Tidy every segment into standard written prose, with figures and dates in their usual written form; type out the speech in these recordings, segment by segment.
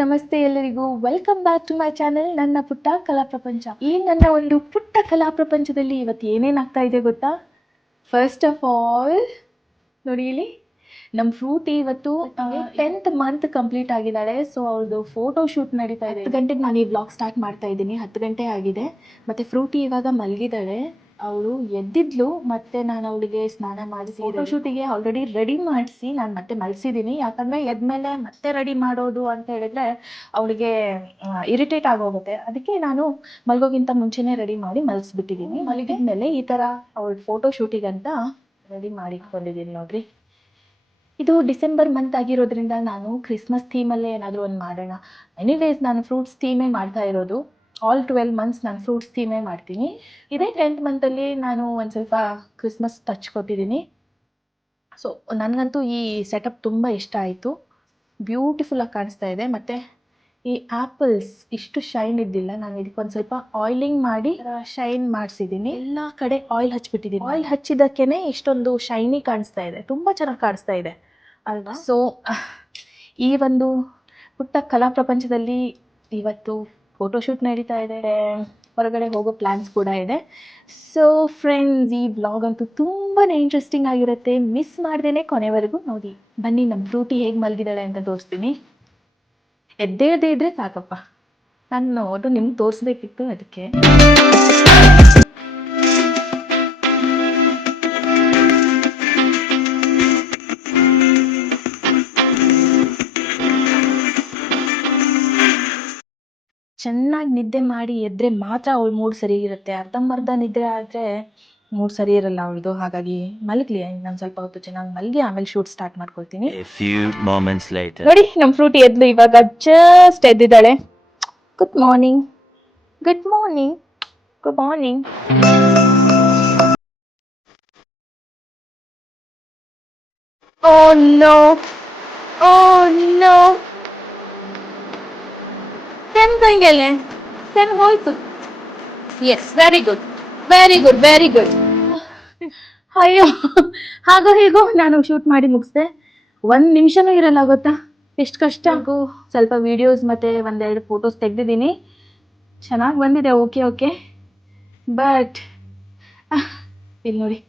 ನಮಸ್ತೆ ಎಲ್ಲರಿಗೂ. Welcome back to my channel, ನನ್ನ ಪುಟ್ಟ ಕಲಾ ಪ್ರಪಂಚ. ಈ ನನ್ನ ಒಂದು ಪುಟ್ಟ ಕಲಾ ಪ್ರಪಂಚದಲ್ಲಿ ಇವತ್ತು ಏನೇನಾಗ್ತಾ ಇದೆ ಗೊತ್ತಾ? ಫಸ್ಟ್ ಆಫ್ ಆಲ್ ನೋಡಿ, ಇಲ್ಲಿ ನಮ್ಮ ಫ್ರೂಟಿ ಇವತ್ತು 10th ಮಂತ್ ಕಂಪ್ಲೀಟ್ ಆಗಿದ್ದಾಳೆ. ಸೊ ಅವಳದು ಫೋಟೋ ಶೂಟ್ ನಡೀತಾ ಇದೆ. 10 ಗಂಟೆಗೆ ನಾನು ಈ ವ್ಲಾಗ್ ಸ್ಟಾರ್ಟ್ ಮಾಡ್ತಾ ಇದ್ದೀನಿ. 10 ಗಂಟೆ ಆಗಿದೆ. ಮತ್ತು ಫ್ರೂಟಿ ಇವಾಗ ಮಲಗಿದ್ದಾಳೆ. ಅವಳು ಎದ್ದಿದ್ಲು. ಮತ್ತೆ ನಾನು ಅವಳಿಗೆ ಸ್ನಾನ ಮಾಡಿಸಿ ಫೋಟೋ ಶೂಟಿಗೆ ಆಲ್ರೆಡಿ ರೆಡಿ ಮಾಡಿಸಿ ನಾನು ಮತ್ತೆ ಮಲಗಿಸಿದ್ದೀನಿ. ಯಾಕಂದರೆ ಎದ್ಮೇಲೆ ಮತ್ತೆ ರೆಡಿ ಮಾಡೋದು ಅಂತ ಹೇಳಿದ್ರೆ ಅವಳಿಗೆ ಇರಿಟೇಟ್ ಆಗೋಗುತ್ತೆ. ಅದಕ್ಕೆ ನಾನು ಮಲಗೋಕ್ಕಿಂತ ಮುಂಚೆನೇ ರೆಡಿ ಮಾಡಿ ಮಲಗಿಸ್ಬಿಟ್ಟಿದ್ದೀನಿ. ಮಲಗಿದ್ಮೇಲೆ ಈ ಥರ ಅವಳು ಫೋಟೋ ಶೂಟಿಗಂತ ರೆಡಿ ಮಾಡಿಟ್ಕೊಂಡಿದ್ದೀನಿ ನೋಡ್ರಿ. ಇದು ಡಿಸೆಂಬರ್ ಮಂತ್ ಆಗಿರೋದ್ರಿಂದ ನಾನು ಕ್ರಿಸ್ಮಸ್ ಥೀಮಲ್ಲೇ ಏನಾದರೂ ಒಂದು ಮಾಡೋಣ. ಎನಿವೇಸ್ ನಾನು ಫ್ರೂಟ್ಸ್ ಥೀಮೇ ಮಾಡ್ತಾ ಇರೋದು. ಆಲ್ 12 ಮಂತ್ಸ್ ನಾನು ಫ್ರೂಟ್ಸ್ ಥೀಮೇ ಮಾಡ್ತೀನಿ. ಇದೇ 10th ಮಂತಲ್ಲಿ ನಾನು ಒಂದು ಸ್ವಲ್ಪ ಕ್ರಿಸ್ಮಸ್ ಟಚ್ ಕೊಟ್ಟಿದ್ದೀನಿ. ಸೊ ನನಗಂತೂ ಈ ಸೆಟಪ್ ತುಂಬ ಇಷ್ಟ ಆಯಿತು. ಬ್ಯೂಟಿಫುಲ್ಲಾಗಿ ಕಾಣಿಸ್ತಾ ಇದೆ. ಮತ್ತು ಈ ಆ್ಯಪಲ್ಸ್ ಇಷ್ಟು ಶೈನ್ ಇದ್ದಿಲ್ಲ. ನಾನು ಇದಕ್ಕೊಂದು ಸ್ವಲ್ಪ ಆಯಿಲಿಂಗ್ ಮಾಡಿ ಶೈನ್ ಮಾಡಿಸಿದ್ದೀನಿ. ಎಲ್ಲ ಕಡೆ ಆಯಿಲ್ ಹಚ್ಬಿಟ್ಟಿದ್ದೀನಿ. ಆಯಿಲ್ ಹಚ್ಚಿದ್ದಕ್ಕೇ ಇಷ್ಟೊಂದು ಶೈನಿ ಕಾಣಿಸ್ತಾ ಇದೆ. ತುಂಬ ಚೆನ್ನಾಗಿ ಕಾಣಿಸ್ತಾ ಇದೆ ಅಲ್ವಾ? ಸೊ ಈ ಒಂದು ಪುಟ್ಟ ಕಲಾ ಪ್ರಪಂಚದಲ್ಲಿ ಇವತ್ತು ಫೋಟೋಶೂಟ್ ನಡೀತಾ ಇದೆ. ಹೊರಗಡೆ ಹೋಗೋ ಪ್ಲ್ಯಾನ್ಸ್ ಕೂಡ ಇದೆ. ಸೊ ಫ್ರೆಂಡ್ಸ್, ಈ ವ್ಲಾಗ್ ಅಂತೂ ತುಂಬಾ ಇಂಟ್ರೆಸ್ಟಿಂಗ್ ಆಗಿರುತ್ತೆ. ಮಿಸ್ ಮಾಡ್ದೇನೆ ಕೊನೆವರೆಗೂ ನೋಡಿ. ಬನ್ನಿ ನಮ್ಮ ಫ್ರೂಟಿ ಹೇಗೆ ಮಲಗಿದ್ದಾಳೆ ಅಂತ ತೋರಿಸ್ತೀನಿ. ಎದ್ದೇ ಇದ್ರೆ ಸಾಕಪ್ಪ. ನಾನು ಅದು ನಿಮ್ಗೆ ತೋರಿಸ್ಬೇಕಿತ್ತು, ಅದಕ್ಕೆ. ಚೆನ್ನಾಗಿ ನಿದ್ದೆ ಮಾಡಿ ಎದ್ರೆ ಮಾತ್ರ ಅವಳ ಮೂಡ್ ಸರಿ ಇರುತ್ತೆ. ಅರ್ಧಂಬರ್ಧ ನಿದ್ರೆ ಆದರೆ ಮೂಡ್ ಸರಿ ಇರಲ್ಲ ಅವಳದು. ಹಾಗಾಗಿ ಮಲಗಲಿ, ನಾನು ಸ್ವಲ್ಪ ಹೊತ್ತು ಚೆನ್ನಾಗಿ ಮಲಗಿ ಆಮೇಲೆ ಶೂಟ್ ಸ್ಟಾರ್ಟ್ ಮಾಡ್ಕೊಳ್ತೀನಿ. ನೋಡಿ, ನಮ್ಮ ಫ್ರೂಟಿ ಎದ್ಲು, ಇವಾಗ ಜಸ್ಟ್ ಎದ್ದಿದ್ದಾಳೆ. Good morning, good morning, good morning. Oh no, oh no, ಪೆನ್ಗೆ ಪೆನ್ ಹೋಯ್ತು. Yes, very good, very good, very good. ಅಯ್ಯೋ, ಹಾಗೋ ಹೀಗೋ ನಾನು ಶೂಟ್ ಮಾಡಿ ಮುಗಿಸ್ದೆ. 1 ನಿಮಿಷನೂ ಇರಲ್ಲ ಗೊತ್ತಾ, ಎಷ್ಟು ಕಷ್ಟ. ಸ್ವಲ್ಪ ವಿಡಿಯೋಸ್ ಮತ್ತು 1-2 ಫೋಟೋಸ್ ತೆಗೆದಿದ್ದೀನಿ. ಚೆನ್ನಾಗಿ ಬಂದಿದೆ, ಓಕೆ ಓಕೆ. ಬಟ್ ಇಲ್ಲಿ ನೋಡಿ,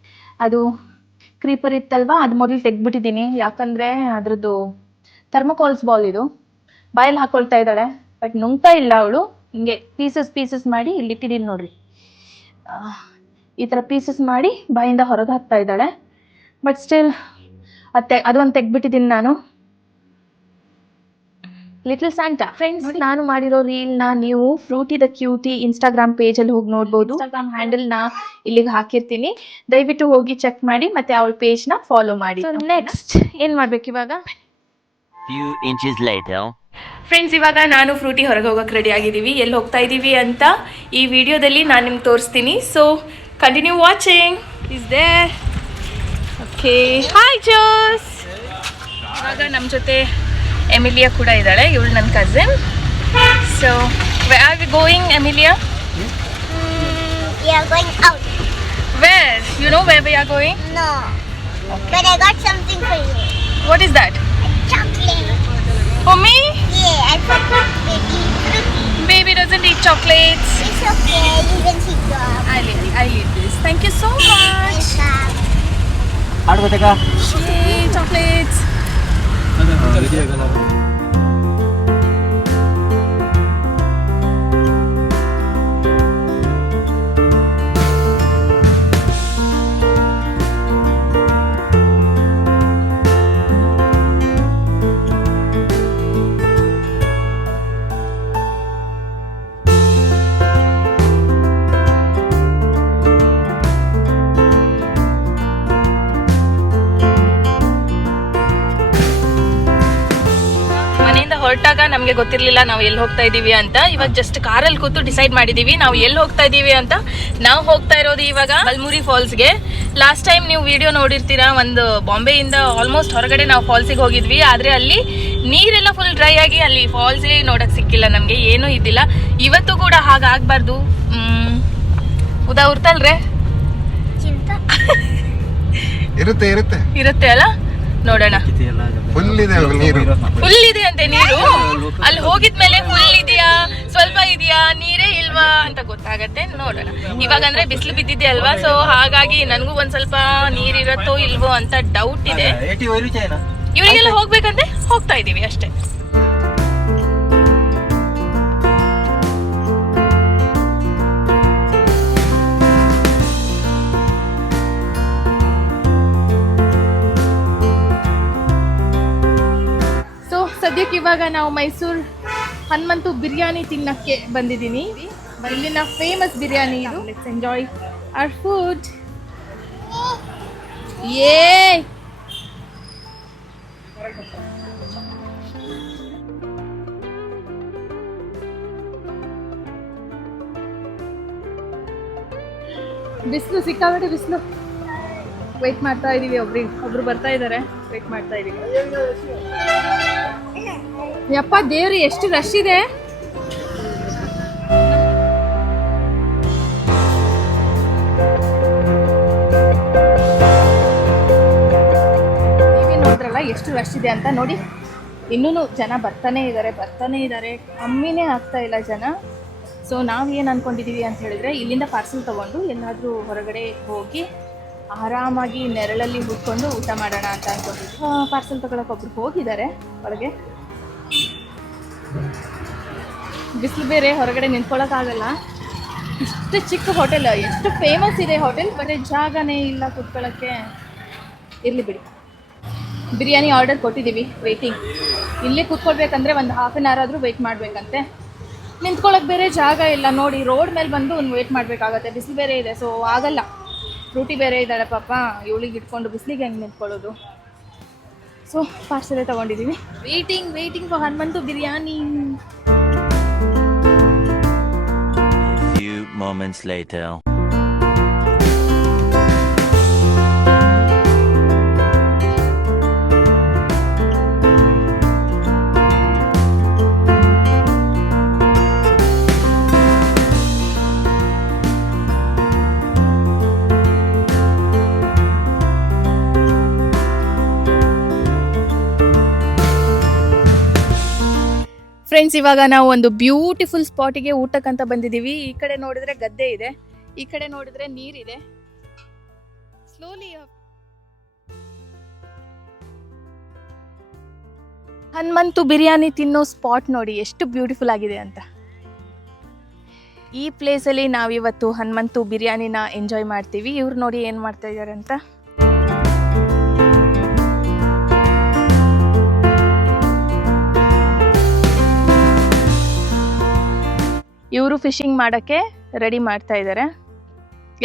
ಅದು ಕ್ರೀಪರ್ ಇತ್ತಲ್ವಾ, ಅದು ಮೊದಲು ತೆಗ್ದುಬಿಟ್ಟಿದ್ದೀನಿ. ಯಾಕಂದರೆ ಅದರದ್ದು ಥರ್ಮೋಕಾಲ್ಸ್ ಬಾಲ್ ಇದು. ಬಾಯಲ್ಲಿ ಹಾಕ್ಕೊಳ್ತಾ ಇದ್ದಾಳೆ, ಬಟ್ ನುಂಗ್ತಾ ಇಲ್ಲ ಅವಳು. ಹಿಂಗೆ ಪೀಸಸ್ ಮಾಡಿ ಇಲ್ಲಿ ಇಟ್ಟಿದ್ದೀನಿ ನೋಡ್ರಿ. ಈ ಥರ ಪೀಸಸ್ ಮಾಡಿ ಬಾಯಿಂದ ಹೊರಗೆ ಹಾಕ್ತಾ ಇದ್ದಾಳೆ. ಬಟ್ ಸ್ಟಿಲ್ ಅದೊಂದು ತೆಗ್ದುಬಿಟ್ಟಿದ್ದೀನಿ ನಾನು. Little Santa. ಫ್ರೆಂಡ್ಸ್, ನಾನು ಮಾಡಿರೋ ರೀಲ್ನ ನೀವು ಫ್ರೂಟಿ ದ ಕ್ಯೂಟಿ ಇನ್ಸ್ಟಾಗ್ರಾಮ್ ಪೇಜಲ್ಲಿ ಹೋಗಿ ನೋಡ್ಬೋದು. ಇನ್ಸ್ಟಾಗ್ರಾಮ್ ಹ್ಯಾಂಡಲ್ನ ಇಲ್ಲಿಗೆ ಹಾಕಿರ್ತೀನಿ, ದಯವಿಟ್ಟು ಹೋಗಿ ಚೆಕ್ ಮಾಡಿ ಮತ್ತೆ ಅವಳ ಪೇಜ್ನ ಫಾಲೋ ಮಾಡಿ. ನೆಕ್ಸ್ಟ್ ಏನು ಮಾಡ್ಬೇಕು ಇವಾಗ? Few inches later. ಫ್ರೆಂಡ್ಸ್, ಇವಾಗ ನಾನು ಫ್ರೂಟಿ ಹೊರಗೆ ಹೋಗೋಕೆ ರೆಡಿ ಆಗಿದ್ದೀವಿ. ಎಲ್ಲಿ ಹೋಗ್ತಾ ಇದ್ದೀವಿ ಅಂತ ಈ ವಿಡಿಯೋದಲ್ಲಿ ನಾನು ನಿಮ್ಗೆ ತೋರಿಸ್ತೀನಿ. So continue watching. Is there. Okay, hi Jose. ಇವಾಗ ನಮ್ಮ ಜೊತೆ ಎಮಿಲಿಯಾ ಕೂಡ ಇದ್ದಾಳೆ. ಇವಳು ನನ್ನ cousin. So where are we going, Emilia? We are going out. Where? You know where we are going? No. Okay. But I got something for you. What is that? Chocolate. For me? Yeah, I forgot to eat fruity. Baby doesn't eat chocolates. It's okay, you can see them. I'll eat this. Thank you so much. Welcome. Yay, chocolates. ಹೊರಟಾಗ ನಮಗೆ ಗೊತ್ತಿರಲಿಲ್ಲ ನಾವು ಎಲ್ಲಿ ಹೋಗ್ತಾ ಇದ್ದೀವಿ ಅಂತ. ಇವಾಗ just ಕಾರಲ್ಲಿ ಕೂತು ಡಿಸೈಡ್ ಮಾಡಿದ್ದೀವಿ ನಾವು ಎಲ್ಲಿ ಹೋಗ್ತಾ ಇದ್ದೀವಿ ಅಂತ. ನಾವು ಹೋಗ್ತಾ ಇರೋದು ಇವಾಗ ಬಲ್ಮುರಿ ಫಾಲ್ಸ್ಗೆ. ಲಾಸ್ಟ್ ಟೈಮ್ ನೀವು ವಿಡಿಯೋ ನೋಡಿರ್ತೀರಾ, ಒಂದು ಬಾಂಬೆಯಿಂದ ಆಲ್ಮೋಸ್ಟ್ ಹೊರಗಡೆ ನಾವು ಫಾಲ್ಸಿಗೆ ಹೋಗಿದ್ವಿ. ಆದರೆ ಅಲ್ಲಿ ನೀರೆಲ್ಲ ಫುಲ್ ಡ್ರೈ ಆಗಿ ಅಲ್ಲಿ ಫಾಲ್ಸ್ಗೆ ನೋಡೋಕ್ಕೆ ಸಿಕ್ಕಿಲ್ಲ, ನಮಗೆ ಏನೂ ಇದ್ದಿಲ್ಲ. ಇವತ್ತು ಕೂಡ ಹಾಗಾಗಬಾರ್ದು. ಉದಾ ಉರ್ತಲ್ರೆ ಇರುತ್ತೆ ಇರುತ್ತೆ ಅಲ್ಲ. ನೋಡೋಣ. ಫುಲ್ ಇದೆ ನೀರು, ಫುಲ್ ಇದೆ ಅಂತೆ ನೀರು. ಅಲ್ಲಿ ಹೋಗಿದ್ಮೇಲೆ ಫುಲ್ ಇದೆಯಾ ಸ್ವಲ್ಪ ಇದೆಯಾ ನೀರೇ ಇಲ್ವಾ ಅಂತ ಗೊತ್ತಾಗತ್ತೆ. ನೋಡೋಣ. ಇವಾಗ ಅಂದ್ರೆ ಬಿಸಿಲು ಬಿದ್ದಿದೆ ಅಲ್ವಾ, ಸೊ ಹಾಗಾಗಿ ನನಗೂ ಒಂದ್ ಸ್ವಲ್ಪ ನೀರಿರತ್ತೋ ಇಲ್ವೋ ಅಂತ ಡೌಟ್ ಇದೆ. ಇವರಿಗೆಲ್ಲ ಹೋಗ್ಬೇಕಂದ್ರೆ ಹೋಗ್ತಾ ಇದೀವಿ ಅಷ್ಟೇ. ಸದ್ಯಕ್ಕೆ ಇವಾಗ ನಾವು ಮೈಸೂರು ಹನುಮಂತು ಬಿರಿಯಾನಿ ತಿನ್ನಕ್ಕೆ ಬಂದಿದ್ದೀನಿ. ಇಲ್ಲಿನ ಫೇಮಸ್ ಬಿರಿಯಾನಿ ಇದು. Let's enjoy hour food. ಬಿಸಿಲು ಸಿಕ್ಕಾಬಿಟ್ಟು ಬಿಸಿಲು. ವೇಟ್ ಮಾಡ್ತಾ ಇದೀವಿ. ಒಬ್ರು ಬರ್ತಾ ಇದ್ದಾರೆ, ವೇಟ್ ಮಾಡ್ತಾ ಇದೀವಿ. ಯಪ್ಪ ದೇವ್ರಿ ಎಷ್ಟು ರಶ್ ಇದೆ. ನೀವೇ ನೋಡಿದ್ರಲ್ಲ ಎಷ್ಟು ರಶ್ ಇದೆ ಅಂತ. ನೋಡಿ ಇನ್ನೂ ಜನ ಬರ್ತಾನೆ ಇದ್ದಾರೆ. ಕಮ್ಮಿನೇ ಆಗ್ತಾ ಇಲ್ಲ ಜನ. ಸೊ ನಾವೇನು ಅಂದ್ಕೊಂಡಿದ್ದೀವಿ ಅಂತ ಹೇಳಿದ್ರೆ, ಇಲ್ಲಿಂದ ಪಾರ್ಸೆಲ್ ತೊಗೊಂಡು ಎಲ್ಲಾದರೂ ಹೊರಗಡೆ ಹೋಗಿ ಆರಾಮಾಗಿ ನೆರಳಲ್ಲಿ ಕೂತ್ಕೊಂಡು ಊಟ ಮಾಡೋಣ ಅಂತ ಅಂದ್ಕೊಂಡಿದ್ವಿ. ಪಾರ್ಸೆಲ್ ತೊಗೊಳಕ್ಕೆ ಒಬ್ರು ಹೋಗಿದ್ದಾರೆ ಒಳಗೆ. ಬಿಸಿಲು ಬೇರೆ, ಹೊರಗಡೆ ನಿಂತ್ಕೊಳ್ಳೋಕ್ಕಾಗಲ್ಲ. ಇಷ್ಟು ಚಿಕ್ಕ ಹೋಟೆಲ್, ಎಷ್ಟು ಫೇಮಸ್ ಇದೆ ಹೋಟೆಲ್, ಬರೀ ಜಾಗನೇ ಇಲ್ಲ ಕೂತ್ಕೊಳ್ಳೋಕ್ಕೆ. ಇರಲಿ ಬಿಡಿ. ಬಿರಿಯಾನಿ ಆರ್ಡರ್ ಕೊಟ್ಟಿದ್ದೀವಿ, ವೆಯ್ಟಿಂಗ್. ಇಲ್ಲೇ ಕೂತ್ಕೊಳ್ಬೇಕಂದ್ರೆ ಒಂದು ಹಾಫ್ ಆನ್ ಅವರ್ ಆದರೂ ವೆಯ್ಟ್ ಮಾಡಬೇಕಂತೆ. ನಿಂತ್ಕೊಳ್ಳೋಕೆ ಬೇರೆ ಜಾಗ ಇಲ್ಲ. ನೋಡಿ ರೋಡ್ ಮೇಲೆ ಬಂದು ಒಂದು ವೆಯ್ಟ್ ಮಾಡಬೇಕಾಗತ್ತೆ. ಬಿಸಿಲು ಬೇರೆ ಇದೆ, ಸೊ ಆಗಲ್ಲ. ಫ್ರೂಟಿ ಬೇರೆ ಇದ್ದಾಳೆ ಪಾಪ, ಇವಳಿಗೆ ಇಟ್ಕೊಂಡು ಬಿಸಿಲಿಗೆ ಹೆಂಗೆ ನಿಂತ್ಕೊಳ್ಳೋದು. ಸೊ ಪಾರ್ಸೆಲೇ ತೊಗೊಂಡಿದ್ದೀವಿ. Waiting for Hanumanthu biryani. Few moments later. Friends, ಇವಾಗ ನಾವು ಒಂದು ಬ್ಯೂಟಿಫುಲ್ ಸ್ಪಾಟಿಗೆ ಊಟಕ್ಕಂತ ಬಂದಿದ್ದೀವಿ. ಈ ಕಡೆ ನೋಡಿದ್ರೆ ಗದ್ದೆ ಇದೆ, ಈ ಕಡೆ ನೋಡಿದ್ರೆ ನೀರಿದೆ. ಸ್ಲೋಲಿ. ಹನುಮಂತು ಬಿರಿಯಾನಿ ತಿನ್ನೋ ಸ್ಪಾಟ್ ನೋಡಿ ಎಷ್ಟು ಬ್ಯೂಟಿಫುಲ್ ಆಗಿದೆ ಅಂತ. ಈ ಪ್ಲೇಸಲ್ಲಿ ನಾವಿವತ್ತು ಹನುಮಂತು ಬಿರಿಯಾನಿನ ಎಂಜಾಯ್ ಮಾಡ್ತೀವಿ. ಇವ್ರು ನೋಡಿ ಏನು ಮಾಡ್ತಾ ಇದ್ದಾರೆ ಅಂತ. ಇವರು ಫಿಶಿಂಗ್ ಮಾಡೋಕ್ಕೆ ರೆಡಿ ಮಾಡ್ತಾ ಇದ್ದಾರೆ.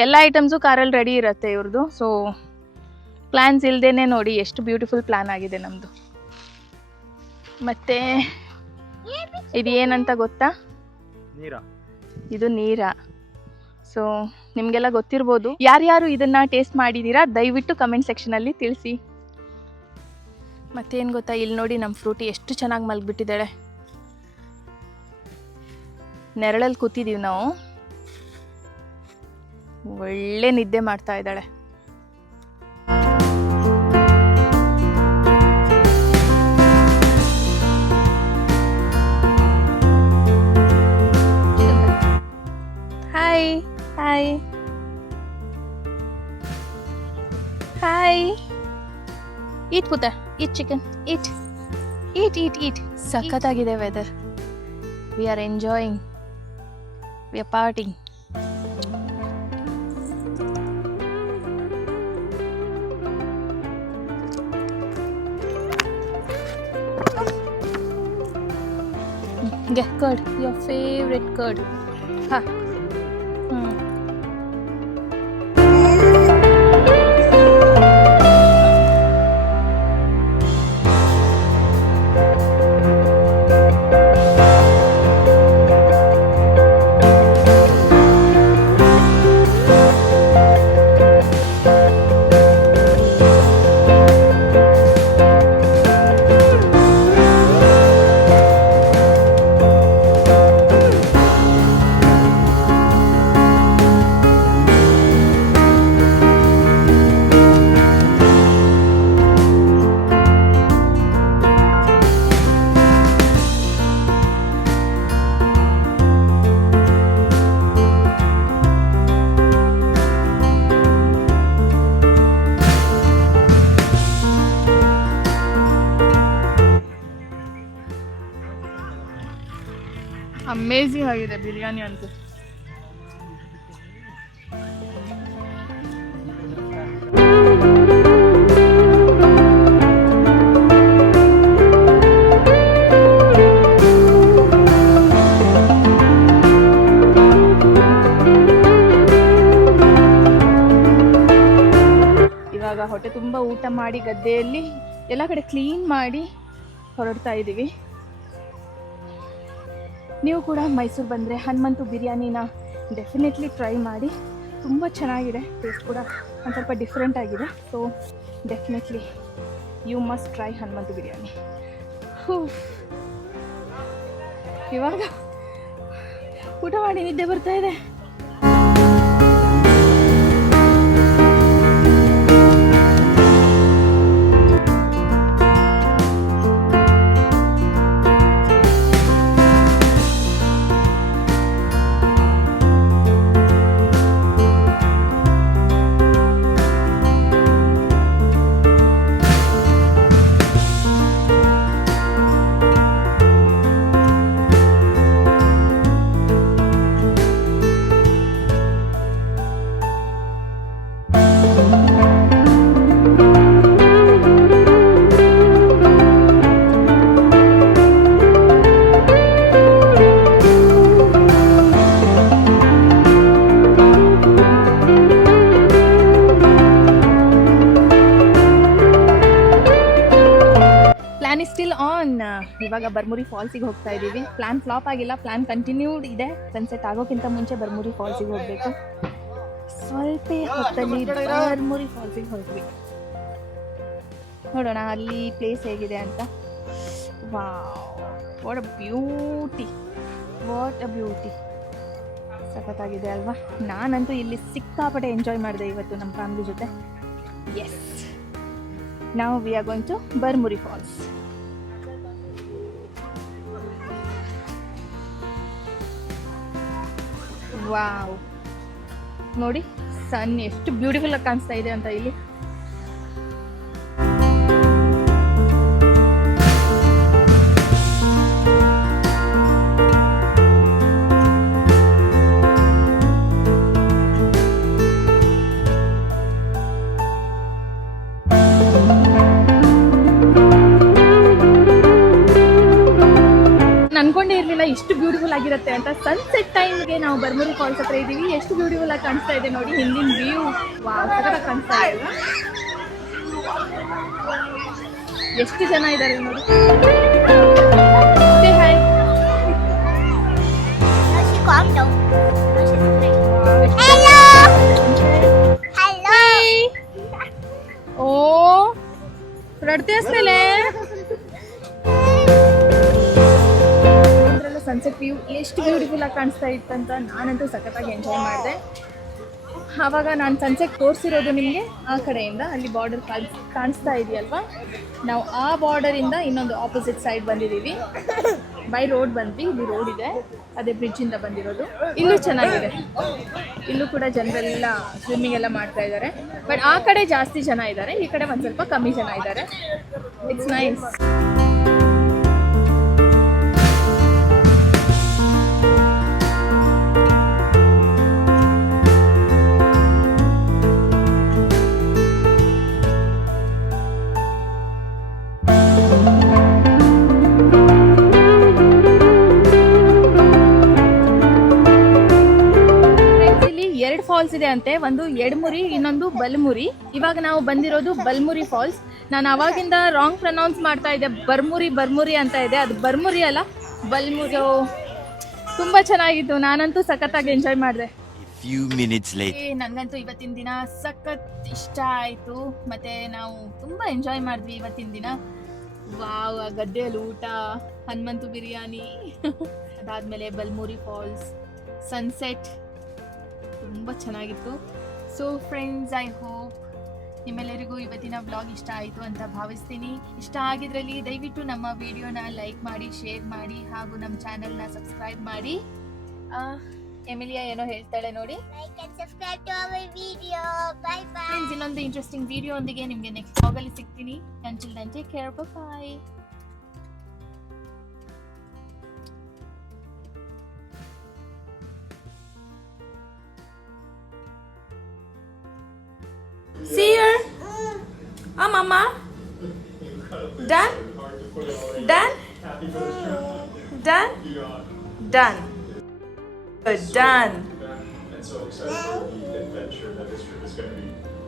ಎಲ್ಲ ಐಟಮ್ಸು ಕಾರಲ್ಲಿ ರೆಡಿ ಇರುತ್ತೆ ಇವ್ರದ್ದು. ಸೊ ಪ್ಲ್ಯಾನ್ಸ್ ಇಲ್ಲದೇನೆ ನೋಡಿ ಎಷ್ಟು ಬ್ಯೂಟಿಫುಲ್ ಪ್ಲ್ಯಾನ್ ಆಗಿದೆ ನಮ್ಮದು. ಮತ್ತು ಇದು ಏನಂತ ಗೊತ್ತಾ? ಇದು ನೀರ. ಸೊ ನಿಮಗೆಲ್ಲ ಗೊತ್ತಿರ್ಬೋದು. ಯಾರ್ಯಾರು ಇದನ್ನು ಟೇಸ್ಟ್ ಮಾಡಿದ್ದೀರಾ ದಯವಿಟ್ಟು ಕಮೆಂಟ್ ಸೆಕ್ಷನಲ್ಲಿ ತಿಳಿಸಿ. ಮತ್ತೇನು ಗೊತ್ತಾ, ಇಲ್ಲಿ ನೋಡಿ ನಮ್ಮ ಫ್ರೂಟಿ ಎಷ್ಟು ಚೆನ್ನಾಗಿ ಮಲಗಿಬಿಟ್ಟಿದ್ದಾಳೆ. ನೆರಳಲ್ಲಿ ಕೂತಿದ್ದೀವಿ ನಾವು. ಒಳ್ಳೆ ನಿದ್ದೆ ಮಾಡ್ತಾ ಇದ್ದಾಳೆ. Hi hi hi. ಈಟ್ ಪುತ್ತ, eat chicken, eat eat eat eat. ಸಖತ್ತಾಗಿದೆ weather. We are enjoying. We are partying. Get curd, your favorite curd. Ha. Amazing ಆಗಿದೆ ಬಿರಿಯಾನಿ ಅಂತೂ. ಇವಾಗ ಹೊಟ್ಟೆ ತುಂಬ ಊಟ ಮಾಡಿ ಗದ್ದೆಯಲ್ಲಿ ಎಲ್ಲ ಕಡೆ ಕ್ಲೀನ್ ಮಾಡಿ ಹೊರಡ್ತಾ ಇದ್ದೀವಿ. ನೀವು ಕೂಡ ಮೈಸೂರು ಬಂದರೆ ಹನುಮಂತು ಬಿರಿಯಾನಿನ ಡೆಫಿನೆಟ್ಲಿ ಟ್ರೈ ಮಾಡಿ. ತುಂಬ ಚೆನ್ನಾಗಿದೆ, ಟೇಸ್ಟ್ ಕೂಡ ಒಂದು ಸ್ವಲ್ಪ ಡಿಫ್ರೆಂಟ್ ಆಗಿದೆ. So definitely you must try Hanumanthu biryani. ಇವಾಗ ಊಟ ಮಾಡಿ ನಿದ್ದೆ ಬರ್ತಾ ಇದೆ. Plan is still on. ಇವಾಗ ಬರ್ಮುರಿ ಫಾಲ್ಸಿಗೆ ಹೋಗ್ತಾ ಇದ್ದೀವಿ. ಪ್ಲಾನ್ ಫ್ಲಾಪ್ ಆಗಿಲ್ಲ, ಪ್ಲಾನ್ ಕಂಟಿನ್ಯೂಡ್ ಇದೆ. ಸನ್ಸೆಟ್ ಆಗೋಕ್ಕಿಂತ ಮುಂಚೆ ಬರ್ಮುರಿ ಫಾಲ್ಸಿಗೆ ಹೋಗಬೇಕು. ಸ್ವಲ್ಪ ಹೊತ್ತಲ್ಲಿ ಬರ್ಮುರಿ ಫಾಲ್ಸಿಗೆ ಹೋದ್ವಿ. ನೋಡೋಣ ಅಲ್ಲಿ ಪ್ಲೇಸ್ ಹೇಗಿದೆ ಅಂತ. What a beauty, what a beauty. ಸಖತ್ತಾಗಿದೆ ಅಲ್ವಾ? ನಾನಂತೂ ಇಲ್ಲಿ ಸಿಕ್ಕಾಪಟ್ಟೆ ಎಂಜಾಯ್ ಮಾಡಿದೆ ಇವತ್ತು ನಮ್ಮ ಫ್ಯಾಮಿಲಿ ಜೊತೆ. ಎಸ್, ನಾವು we are going to Barmuri falls. Wow, ನೋಡಿ ಸನ್ ಎಷ್ಟು ಬ್ಯೂಟಿಫುಲ್ ಆಗಿ ಕಾಣಿಸ್ತಾ ಇದೆ ಅಂತ ಇಲ್ಲಿ. ಅನ್ಕೊಂಡೇ ಇರಲಿಲ್ಲ ಇಷ್ಟು ಬ್ಯೂಟಿಫುಲ್ ಆಗಿರುತ್ತೆ ಅಂತ. ಸನ್ಸೆಟ್ ಟೈಮ್ಗೆ ನಾವು ಬರ್ಮುರಿ ಫಾಲ್ಸ್ ಹತ್ರ ಇದ್ದೀವಿ. ಎಷ್ಟು ಬ್ಯೂಟಿಫುಲ್ ಆಗಿ ಕಾಣಿಸ್ತಾ ಇದೆ ನೋಡಿ, ಹಿಂದಿನ ವ್ಯೂ. ವಾವ್, ಸಖತ್ತಾಗಿ ಕಾಣಿಸ್ತಾ ಇದೆ. ಎಷ್ಟು ಜನ ಇದ್ದಾರೆ ನೋಡಿ. ಹಾಯ್. ಓ ರಡ್ತಿಯಸ್ಮೇಲೆ ಸನ್ಸೆಟ್ ವ್ಯೂ ಎಷ್ಟು ಬ್ಯೂಟಿಫುಲ್ ಆಗಿ ಕಾಣಿಸ್ತಾ ಇತ್ತಂತ ನಾನಂತೂ ಸಖತ್ತಾಗಿ ಎಂಜಾಯ್ ಮಾಡಿದೆ. ಆವಾಗ ನಾನು ಸನ್ಸೆಟ್ ತೋರಿಸಿರೋದು ನಿಮಗೆ ಆ ಕಡೆಯಿಂದ, ಅಲ್ಲಿ ಬಾರ್ಡರ್ ಕಾಣಿಸ್ತಾ ಇದೆಯಲ್ವಾ, ನಾವು ಆ ಬಾರ್ಡರಿಂದ ಇನ್ನೊಂದು ಆಪೋಸಿಟ್ ಸೈಡ್ ಬಂದಿದ್ದೀವಿ. ಬೈ ರೋಡ್ ಬಂದ್ವಿ, ಇಲ್ಲಿ ರೋಡ್ ಇದೆ, ಅದೇ ಬ್ರಿಡ್ಜಿಂದ ಬಂದಿರೋದು. ಇಲ್ಲೂ ಚೆನ್ನಾಗಿದೆ, ಇಲ್ಲೂ ಕೂಡ ಜನರೆಲ್ಲ ಸ್ವಿಮ್ಮಿಂಗ್ ಎಲ್ಲ ಮಾಡ್ತಾ ಇದ್ದಾರೆ. ಬಟ್ ಆ ಕಡೆ ಜಾಸ್ತಿ ಜನ ಇದ್ದಾರೆ, ಈ ಕಡೆ ಒಂದು ಸ್ವಲ್ಪ ಕಮ್ಮಿ ಜನ ಇದ್ದಾರೆ. It's nice. ಎರಡು ಫಾಲ್ಸ್ ಇದೆ ಅಂತೆ, ಒಂದು ಎಡಮುರಿ, ಇನ್ನೊಂದು ಬಲಮುರಿ. ಇವಾಗ ನಾವು ಬಂದಿರೋದು ಬಲಮುರಿ ಫಾಲ್ಸ್. ನಾನು ಅವಾಗಿಂದ ರಾಂಗ್ ಪ್ರನೌನ್ಸ್ ಮಾಡ್ತಾ ಇದ್ದೆ, ಬರ್ಮುರಿ ಅಂತ ಇದೆ, ಅದು ಬರ್ಮುರಿ ಅಲ್ಲ, ಬಲಮುರಿ. ತುಂಬ ಚೆನ್ನಾಗಿತ್ತು, ನಾನಂತೂ ಸಖತ್ತಾಗಿ ಎಂಜಾಯ್ ಮಾಡಿದೆ. ನನಗಂತೂ ಇವತ್ತಿನ ದಿನ ಸಖತ್ ಇಷ್ಟ ಆಯಿತು. ಮತ್ತು ನಾವು ತುಂಬ ಎಂಜಾಯ್ ಮಾಡಿದ್ವಿ ಇವತ್ತಿನ ದಿನ. ವಾವ್, ಗದ್ದೆಯಲ್ಲಿ ಊಟ, ಹನುಮಂತು ಬಿರಿಯಾನಿ, ಅದಾದಮೇಲೆ ಬಲಮುರಿ ಫಾಲ್ಸ್, ಸನ್ಸೆಟ್ ತುಂಬ ಚೆನ್ನಾಗಿತ್ತು. ಸೊ ಫ್ರೆಂಡ್ಸ್, ಐ ಹೋಪ್ ನಿಮ್ಮೆಲ್ಲರಿಗೂ ಇವತ್ತಿನ ವ್ಲಾಗ್ ಇಷ್ಟ ಆಯಿತು ಅಂತ ಭಾವಿಸ್ತೀನಿ. ಇಷ್ಟ ಆಗಿದ್ರಲ್ಲಿ ದಯವಿಟ್ಟು ನಮ್ಮ ವಿಡಿಯೋನ ಲೈಕ್ ಮಾಡಿ, ಶೇರ್ ಮಾಡಿ, ಹಾಗೂ ನಮ್ಮ ಚಾನಲ್ನ ಸಬ್ಸ್ಕ್ರೈಬ್ ಮಾಡಿ. ಎಮಿಲಿಯಾ ಏನೋ ಹೇಳ್ತಾಳೆ ನೋಡಿ. ಫ್ರೆಂಡ್ಸ್, ಇನ್ನೊಂದು ಇಂಟ್ರೆಸ್ಟಿಂಗ್ ವಿಡಿಯೋ ಒಂದಿಗೆ ನಿಮಗೆ ನೆಕ್ಸ್ಟ್ ವ್ಲಾಗಲ್ಲಿ ಸಿಗ್ತೀನಿ. Until then, take care, bye. mama? Done? Done? Done? Done. Good, done.